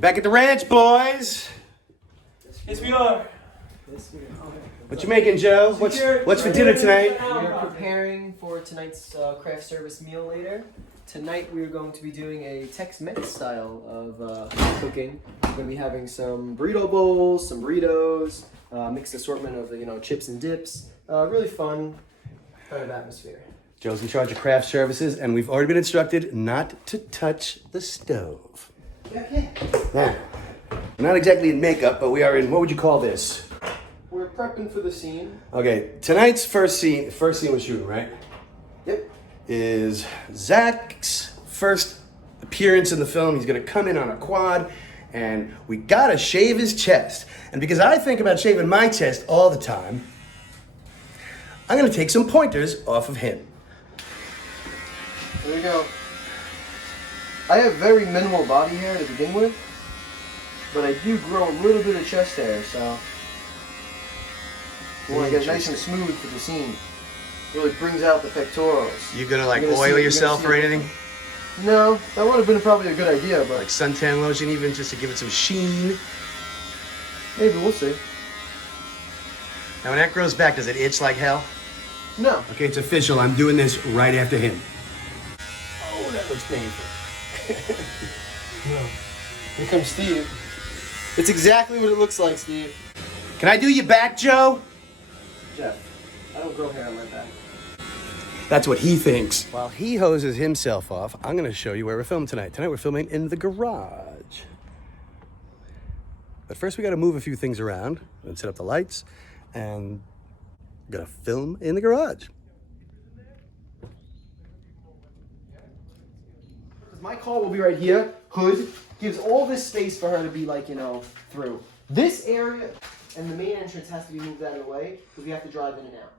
Back at the ranch, boys. Yes, we are. What you making, Joe? What's for dinner tonight? We are preparing for tonight's craft service meal later. Tonight we are going to be doing a Tex-Mex style of cooking. We're going to be having some burrito bowls, some burritos, mixed assortment of chips and dips. Really fun kind of atmosphere. Joe's in charge of craft services, and we've already been instructed not to touch the stove. Okay. Now, we're not exactly in makeup, but we are in, what would you call this? We're prepping for the scene. Okay, tonight's first scene we're shooting, right? Yep. Is Zach's first appearance in the film. He's gonna come in on a quad, and we gotta shave his chest. And because I think about shaving my chest all the time, I'm gonna take some pointers off of him. There we go. I have very minimal body hair to begin with, but I do grow a little bit of chest hair, so we want to get it nice and smooth for the scene. Really brings out the pectorals. You gonna like You're gonna oil see- yourself you're or gonna see- anything? No, that would have been probably a good idea, but Like suntan lotion even, just to give it some sheen? maybe we'll see. Now when that grows back, does it itch like hell? No. Okay, it's official. I'm doing this right after him. Oh, that looks painful. No. Here comes Steve. It's exactly what it looks like, Steve. Can I do your back, Joe? Jeff, I don't grow hair on my back. That's what he thinks. While he hoses himself off, I'm going to show you where we're filming tonight. Tonight we're filming in the garage. But first we got to move a few things around and set up the lights, and we're going to film in the garage. My car will be right here. Hood gives all this space for her to be through. This area and the main entrance has to be moved out of the way because we have to drive in and out.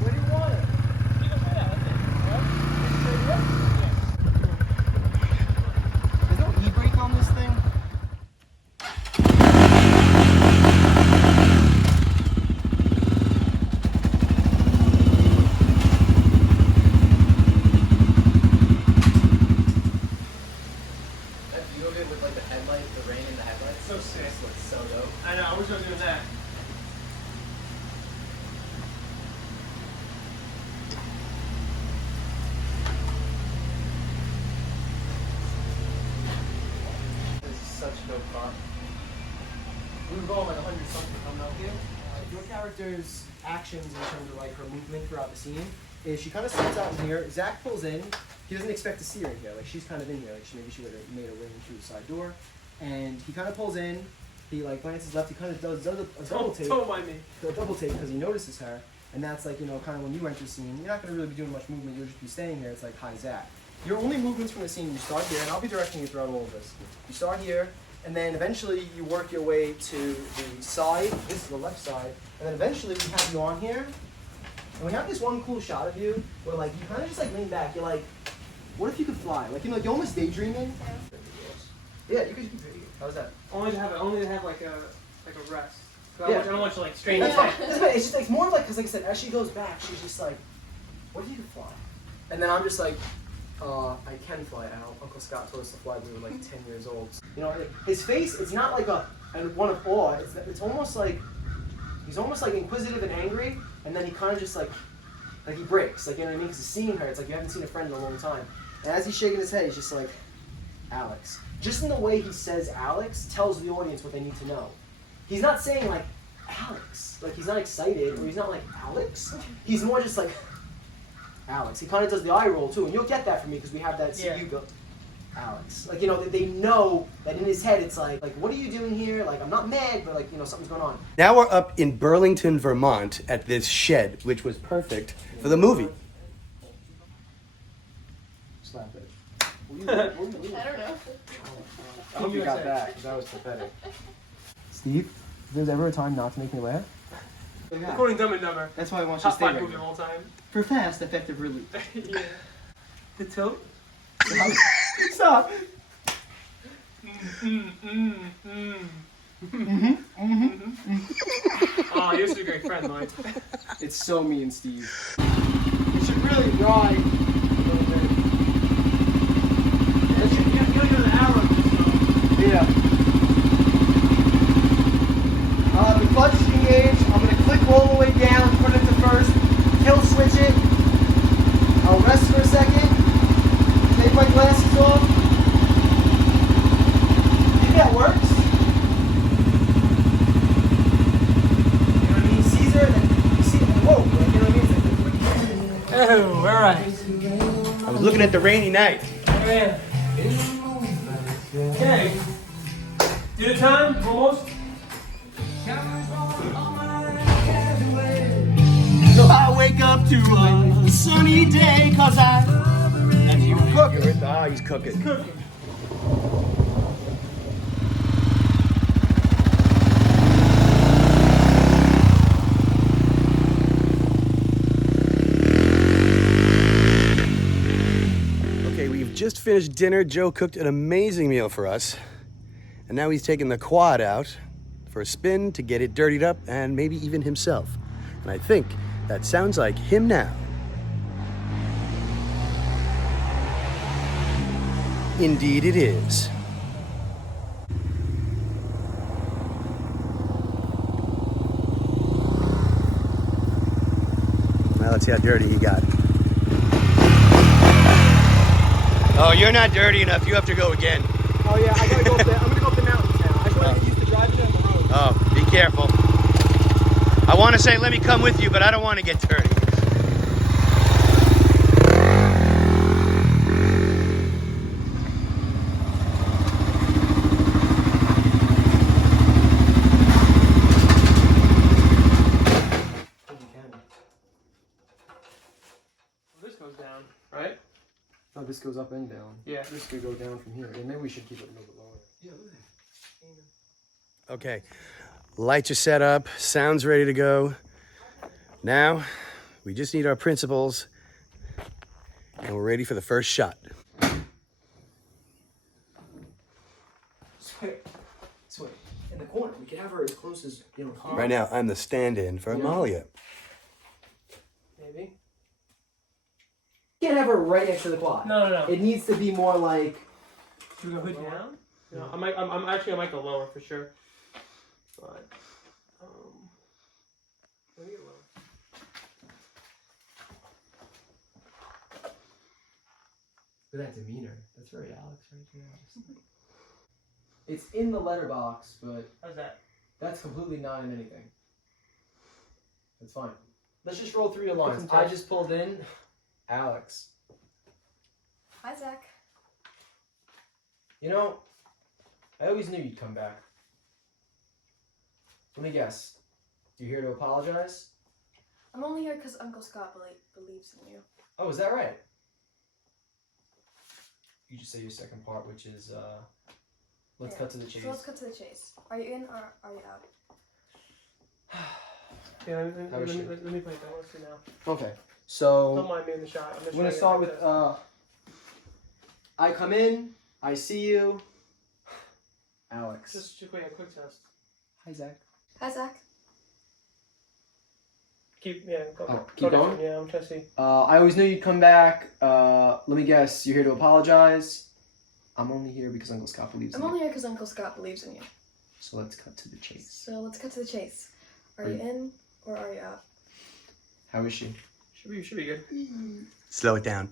Where do you want it? There's no e-brake on this thing? So sick. So dope. I know. I wish I was doing that. This is such a dope car. We were going like 100 something coming up here. Your character's actions in terms of like her movement throughout the scene is she kind of sits out in here. Zach pulls in. He doesn't expect to see her in here. Like she's kind of in here. Like maybe she would have made a way in through the side door. And he kind of pulls in. He like glances left. He kind of does a double take. Don't mind me. A double take because he notices her. And that's like, kind of when you enter the scene, you're not going to really be doing much movement. You'll just be staying here. It's like, hi, Zach. Your only movements from the scene, you start here, and I'll be directing you throughout all of this. You start here, and then eventually you work your way to the side. This is the left side. And then eventually we have you on here. And we have this one cool shot of you where like you kind of just like lean back. You're like, what if you could fly? Like, you're almost daydreaming. Yeah, you could. How's that? Only to have like a rest. Yeah. I don't want you like strain That's your fine. neck. That's fine. It's just like more of like, because like I said, as she goes back, she's just like, what if you could fly? And then I'm just like, I can fly. Uncle Scott told us to fly when we were like 10 years old. His face, it's not like a one of awe. It's almost like, he's almost like inquisitive and angry, and then he kind of just like he breaks. Like, you know what I mean? Because he's seeing her. It's like you haven't seen a friend in a long time. And as he's shaking his head, he's just like, Alex. Just in the way he says Alex tells the audience what they need to know. He's not saying like, Alex. Like, he's not excited, or he's not like, Alex? He's more just like, Alex. He kind of does the eye roll too, and you'll get that from me because we have that you go, Alex. Like, they know that in his head it's like, what are you doing here? Like, I'm not mad, but like, something's going on. Now we're up in Burlington, Vermont at this shed, which was perfect for the movie. Slap it. I don't know. I hope you got that, because that was pathetic. Steve, if there's ever a time not to make me laugh, According Dumb and Dumber. that's why I want you to Top stay 5 right movie of now. all time. For fast, effective relief. Yeah. The tilt. Stop. Oh, you're such a great friend, Lloyd. It's so mean, Steve. You should really ride a little bit. my glasses off. Think that works? You know what I mean? Caesar, then you see, whoa, like, you know what I mean? It's like, Oh, all right. I was looking at the rainy night. Oh, yeah. Okay. Do the time, almost. So I wake up to a sunny day, cause that's you cooking. Ah, he's cooking. Cooking. Okay, we've just finished dinner. Joe cooked an amazing meal for us. And now he's taking the quad out for a spin to get it dirtied up and maybe even himself. And I think that sounds like him now. Indeed it is. Now let's see how dirty he got. Oh, you're not dirty enough. You have to go again. oh yeah, I gotta go up there. I'm gonna go up the mountains now. I just want to get used to driving on the road. Oh, be careful. I want to say let me come with you, but I don't want to get dirty. This goes down, right? Oh, this goes up and down. Yeah. This could go down from here. Yeah, maybe we should keep it a little bit lower. Yeah, Okay, lights are set up, sound's ready to go. Now, we just need our principles, and we're ready for the first shot. Sway. In the corner. We could have her as close as, you know. Right now, I'm the stand-in for Amalia. Maybe. Can't have her right next to the quad. No. It needs to be more like. Should we go hood down? No, I might go lower for sure. But let me get lower. But that demeanor. That's very Alex right there. It's in the letterbox, but How's that? that's completely not in anything. That's fine. Let's just roll through the lines. some I text. just pulled in Alex. Hi, Zach. You know, I always knew you'd come back. Let me guess. You here to apologize? I'm only here because Uncle Scott believes in you. Oh, is that right? You just say your second part, which is, let's Yeah. cut to the chase. So let's cut to the chase. Are you in or are you out? Yeah, How is she? let me play that. Let's see now. Okay, Don't so mind me in the shot. I'm just I'm gonna trying to start get with, my I come in, I see you, Alex. Just wait, a quick test. Hi, Zach. Hi, Zach. Keep Oh, go keep down. going? Yeah, I'm trying to see. I always knew you'd come back. Let me guess, you're here to apologize. I'm only here because Uncle Scott believes in I'm you. only here because Uncle Scott believes in you. So let's cut to the chase. So let's cut to the chase. Are you in or are you out? How is she? Should be good. Slow it down.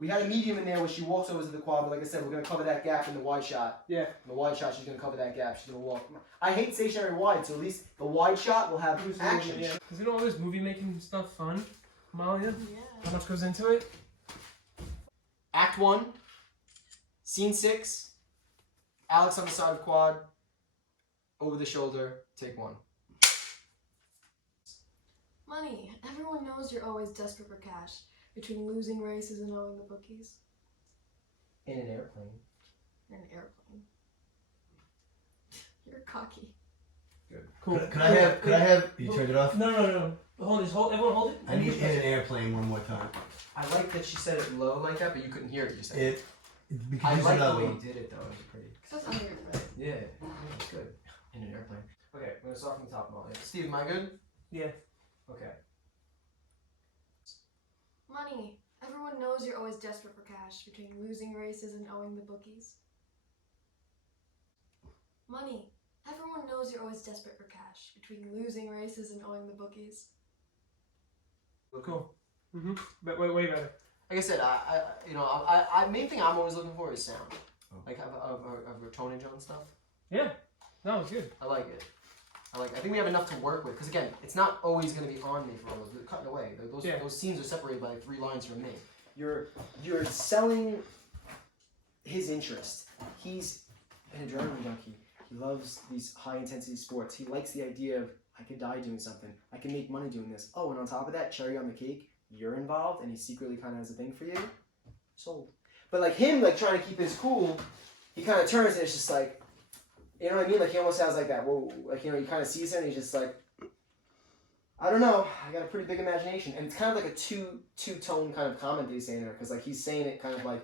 We had a medium in there where she walks over to the quad, but like I said, we're gonna cover that gap in the wide shot. Yeah. In the wide shot, she's gonna cover that gap. She's gonna walk. I hate stationary wide, so at least the wide shot will have action. Yeah. Isn't all this movie making stuff fun, Amalia? How much goes into it? Act 1, scene 6. Alex on the side of the quad, over the shoulder. Take 1. Money. Everyone knows you're always desperate for cash. Between losing races and owing the bookies. In an airplane. In an airplane. You're cocky. Good. Cool. Could I have? You turned it off? No. Hold this. Everyone hold it. I need in an airplane one more time. I like that she said it low like that, but you couldn't hear it. You said It. Because I there's like the another way you one. did it though. It was pretty. That's under your foot. Yeah, that's good. In an airplane. Okay, we're gonna start from the top, Molly. Steve, am I good? Yeah. Okay. Money. Everyone knows you're always desperate for cash. Between losing races and owing the bookies. Money. Everyone knows you're always desperate for cash. Between losing races and owing the bookies. Cool. Mm-hmm. But way better. Like I said, I main thing I'm always looking for is sound. Like of tonage on stuff. Yeah. No, it's good. I like it. I think we have enough to work with. Because again, it's not always going to be on me for all those. They're cutting away. Those scenes are separated by like 3 lines from me. You're selling his interest. He's an adrenaline junkie. He loves these high intensity sports. He likes the idea of, I could die doing something. I can make money doing this. Oh, and on top of that, cherry on the cake, you're involved, and he secretly kind of has a thing for you. Sold. But like him, like trying to keep his cool, he kind of turns and it's just like, you know what I mean? Like he almost has like that, whoa, like, you know, he kind of sees it and he's just like, I don't know, I got a pretty big imagination. And it's kind of like a two-tone kind of comment that he's saying there, because like he's saying it kind of like,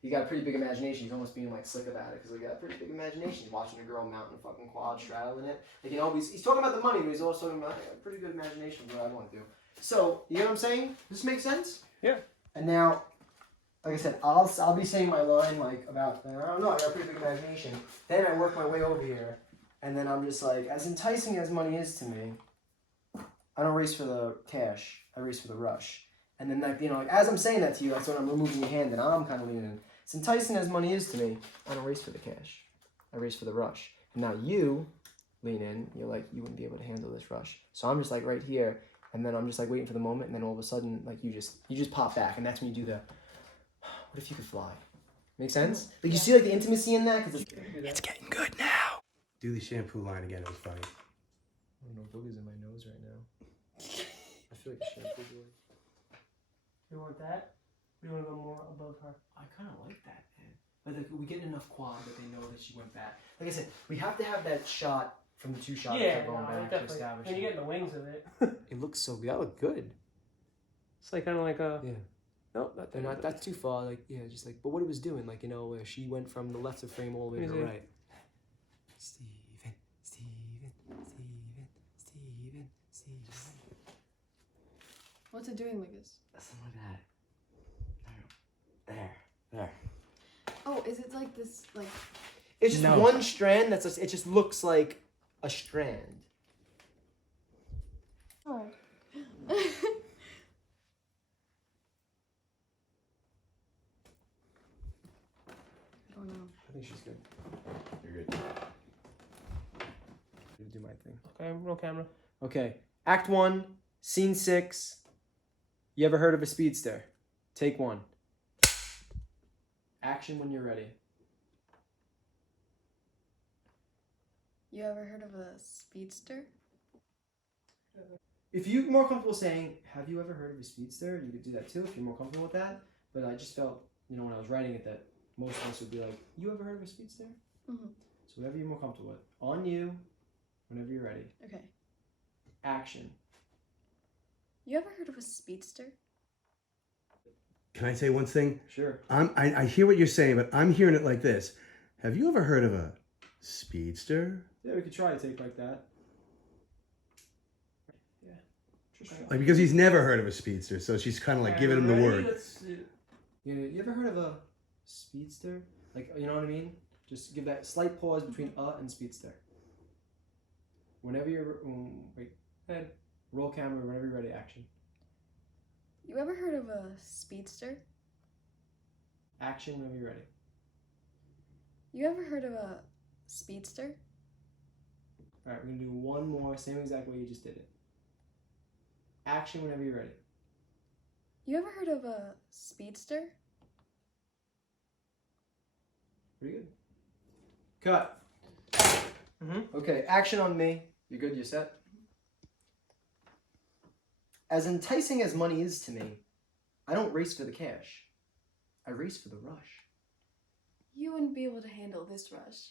he got a pretty big imagination. He's almost being like slick about it, because he got a pretty big imagination. He's watching a girl mountain a fucking quad, straddling it. Like, you know, he's talking about the money, but he's also talking about, I got a pretty good imagination of what I want to do. So, you know what I'm saying? Does this make sense? Yeah. And now, like I said, I'll be saying my line like about, I don't know, I got a pretty big imagination. Then I work my way over here, and then I'm just like, as enticing as money is to me, I don't race for the cash, I race for the rush. And then, like, you know, like, as I'm saying that to you, that's when I'm removing your hand and I'm kind of leaning in. As enticing as money is to me, I don't race for the cash, I race for the rush. And now you lean in, you're like, you wouldn't be able to handle this rush. So I'm just like right here, and then I'm just like waiting for the moment, and then all of a sudden, like you just pop back, and that's when you do the, what if you could fly? Make sense? Like you see like the intimacy in that? Cause It's getting good now. Do the shampoo line again. It was funny. I don't know, boogers in my nose right now. I feel like a shampoo boy. You want that? We want to go more above her. I kind of like that, man. But like, we get enough quad that they know that she went back. Like I said, we have to have that shot from the 2 shots Yeah, that are going back to definitely. establish And it. you get the wings of it. It looks so good. That looked good. It's like kind of like a. Yeah. No, not They're not. That's too far. Like, yeah, just like. But what it was doing, like, you know, where she went from the left of frame all the way to the right. Steven. What's it doing, Lucas? Something like that. There. Oh, is it like this, like... It's just No. one strand. It just looks like a strand. Oh. I don't know. I think she's good. You're good. I'm gonna do my thing. Okay, roll camera. Okay. Act 1, Scene 6. You ever heard of a speedster? Take 1. Action when you're ready. You ever heard of a speedster? If you're more comfortable saying, have you ever heard of a speedster? You could do that too if you're more comfortable with that. But I just felt, you know, when I was writing it, that most of us would be like, you ever heard of a speedster? Mm-hmm. So whatever you're more comfortable with. On you, whenever you're ready. Okay. Action. You ever heard of a speedster? Can I say one thing? Sure. I hear what you're saying, but I'm hearing it like this. Have you ever heard of a speedster? Yeah, we could try to take like that. Yeah. Just try. Like, because he's never heard of a speedster, so she's kind of like giving him the word. You ever heard of a speedster? Like, you know what I mean? Just give that slight pause between and speedster. Whenever you're, wait, head, roll camera, whenever you're ready, action. You ever heard of a speedster? Action whenever you're ready. You ever heard of a speedster? Alright, we're gonna do one more, same exact way you just did it. Action whenever you're ready. You ever heard of a speedster? Pretty good. Cut. Mm-hmm. Okay, action on me. You good? You set? As enticing as money is to me, I don't race for the cash. I race for the rush. You wouldn't be able to handle this rush.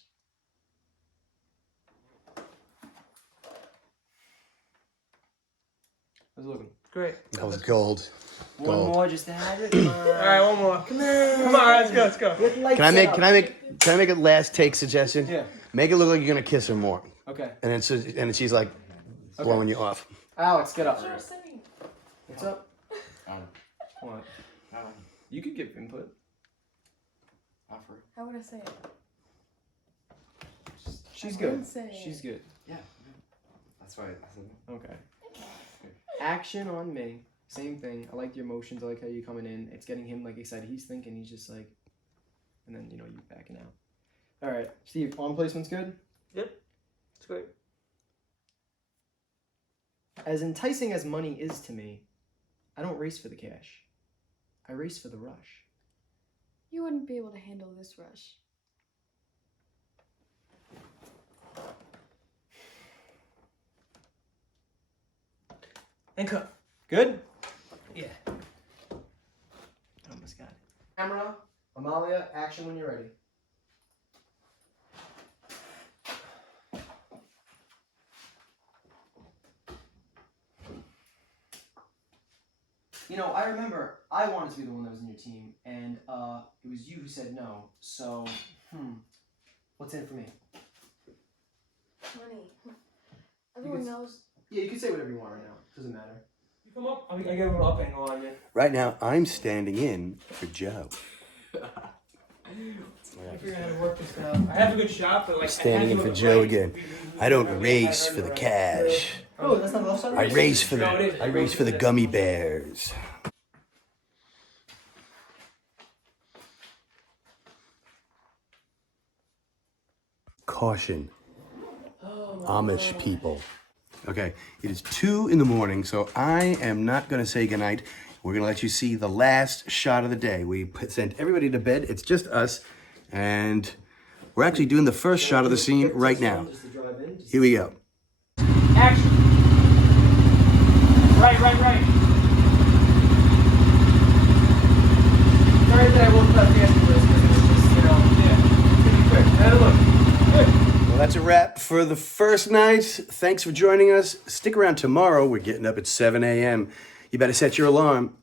How's it looking? Great. That was gold. One Gold. more just to have it. Come on. All right, one more. Come on. Come on, let's go, let's go. Get the lights Can I out. make a last take suggestion? Yeah. Make it look like you're gonna kiss her more, Okay. and then she's like blowing you off. Alex, get up. Singing. What's up? What? You could give input. Offer. How would I say it? She's I good. wouldn't say it. She's good. Yeah. That's why I said Okay. Action on me. Same thing. I like your emotions. I like how you're coming in. It's getting him like excited. He's thinking. He's just like, and then you backing out. All right, Steve. Arm placement's good. Yep. It's great. As enticing as money is to me, I don't race for the cash. I race for the rush. You wouldn't be able to handle this rush. And cut. Good. Yeah. Almost got it. Camera, Amalia, action when you're ready. You know, I remember I wanted to be the one that was in your team, and it was you who said no. So, what's in it for me? Money. Everyone knows. Yeah, you can say whatever you want right now. Doesn't matter. You come up. I get a little up angle on you. Right now, I'm standing in for Joe. I figured out how to work this now. I have a good shot, but like Standing in for Joe again. I don't race for the cash. Oh, that's not the left side. I race for the gummy bears. Caution. Amish people. Okay, it is 2 a.m, so I am not going to say goodnight. We're going to let you see the last shot of the day. We sent everybody to bed. It's just us, and we're actually doing the first shot of the scene right now. Here we go. Action. Right. Sorry that I woke up afterwards because it was just, it's gonna be quick. Have a look. Good. Well, that's a wrap for the first night. Thanks for joining us. Stick around tomorrow. We're getting up at 7 a.m. You better set your alarm.